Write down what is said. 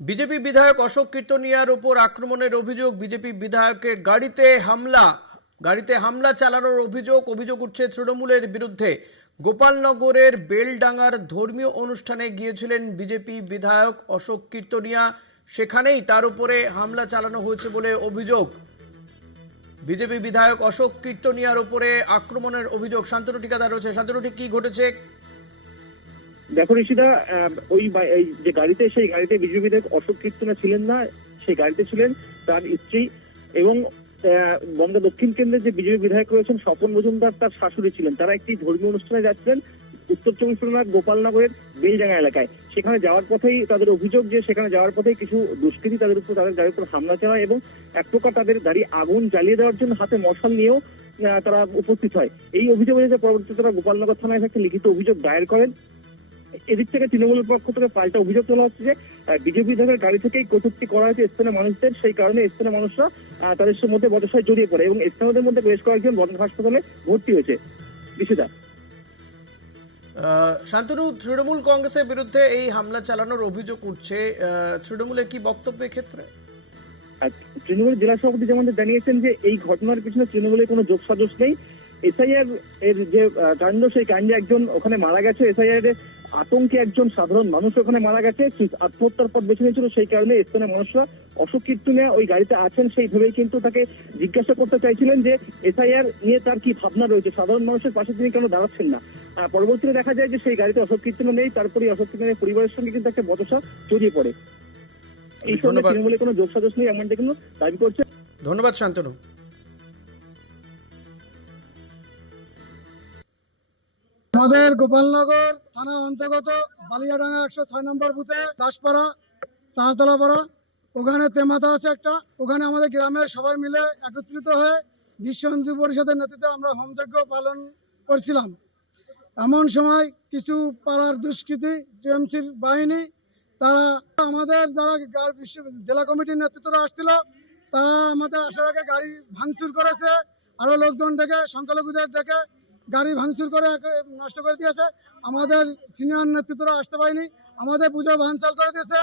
BJP বিধায়ক অশোক কীর্তনিয়ার উপর আক্রমণের অভিযোগ। বিজেপি বিধায়কের গাড়িতে হামলা চালানোর অভিযোগ উঠছে তৃণমূলের বিরুদ্ধে। গোপালনগরের বেলডাঙ্গার ধর্মীয় অনুষ্ঠানে গিয়েছিলেন বিজেপি বিধায়ক অশোক কীর্তনিয়া, সেখানেই তার উপরে হামলা চালানো হয়েছে বলে অভিযোগ। বিজেপি বিধায়ক অশোক কীর্তনিয়ার উপরে আক্রমণের অভিযোগ। শান্তনু ঠিকাদার রয়েছে। শান্তনু, ঠিক কি ঘটেছে? দেখো ঋষিদা, এই যে গাড়িতে, সেই গাড়িতে বিজেপি বিধায়ক অশোক কীর্তনা ছিলেন না, সেই গাড়িতে ছিলেন তার স্ত্রী এবং বনগাঁ দক্ষিণ কেন্দ্রের যে বিজেপি বিধায়ক রয়েছেন স্বপন মজুমদার, তার শাশুড়ি ছিলেন। তারা একটি ধর্মীয় অনুষ্ঠানে যাচ্ছিলেন উত্তর চব্বিশ পরগনার গোপালনগরের বেলডাঙ্গা এলাকায়। সেখানে যাওয়ার পথেই তাদের অভিযোগ যে সেখানে যাওয়ার পথেই কিছু দুষ্কৃতী তাদের গাড়ির উপর হামলা চালায় এবং এক প্রকার তাদের গাড়ি আগুন জ্বালিয়ে দেওয়ার জন্য হাতে মশাল নিয়েও তারা উপস্থিত হয়। এই অভিযোগে পরবর্তীতে তারা গোপালনগর থানায় একটা লিখিত অভিযোগ দায়ের করেন। এদিক থেকে তৃণমূলের পক্ষ থেকে পাল্টা অভিযোগ তোলা হচ্ছে যে বিজেপি বিধায়কের গাড়ি থেকেই কটূক্তি করা হয়েছে স্থানীয় মানুষদের, সেই কারণে স্থানীয় মানুষরা তাদের মধ্যে বচসায় জড়িয়ে পড়ে এবং স্থানীয়দের মধ্যে বেশ কয়েকজন বনগাঁ হাসপাতালে ভর্তি হয়েছে। ঋষিদা, শান্তনু, তৃণমূল কংগ্রেসের বিরুদ্ধে এই হামলা চালানোর অভিযোগ উঠছে, তৃণমূলের কি বক্তব্য ক্ষেত্রে? তৃণমূলের জেলা সভাপতি যেমন জানিয়েছেন যে এই ঘটনার পিছনে তৃণমূলের কোনো যোগসাজশ নেই। এসআইআর এর যে কাণ্ড, সেই কাণ্ডে একজন ওখানে মারা গেছে। এসআইআর এর আতঙ্কে একজন সাধারণ মানুষ ওখানে মারা গেছে, আত্মহত্যার পথ বেছে নিয়েছিল। সেই কারণে স্থানীয় মানুষরা অশোক কীর্তনিয়া ওই গাড়িতে আছেন সেই ভেবেই কিন্তু তাকে জিজ্ঞাসা করতে চাইছিলেন যে এসআইআর নিয়ে তার কি ভাবনা রয়েছে, সাধারণ মানুষের পাশে তিনি কেন দাঁড়াচ্ছেন না। পরবর্তীতে দেখা যায় যে সেই গাড়িতে অশোক কীর্তনিয়া নেই, তারপরে অশোক কীর্তনিয়ার পরিবারের সঙ্গে কিন্তু একটা বচসা জড়িয়ে পড়ে। এই সঙ্গে তৃণমূলের কোনো যোগসাজশ নেই এমনটা কিন্তু দাবি করছে। ধন্যবাদ শান্তনু। আমাদের গোপালনগর থানা অন্তর্গত বালিয়াডাঙ্গা 106 নম্বর বুথে দাসপাড়া সাহাতলাপাড়া, ওখানে তেমাথা আছে একটা। ওখানে আমাদের গ্রামের সবাই মিলে একত্রিত হয়ে বিশ্ব হিন্দু পরিষদের নেতৃত্বে আমরা হোমযজ্ঞ পালন করছিলাম। এমন সময় কিছু পাড়ার দুষ্কৃতী টিএমসির বাহিনী, তারা আমাদের যারা জেলা কমিটির নেতৃত্বরা আসছিল, তারা আমাদের আসার আগে গাড়ি ভাঙচুর করেছে। আরো লোকজন ডেকে, সংখ্যালঘুদের ডেকে গাড়ি ভাঙচুর করে নষ্ট করে দিয়েছে। আমাদের সিনিয়র নেতৃত্বরা আসতে পারেনি, আমাদের পূজা ভাঙচাল করে দিয়েছে।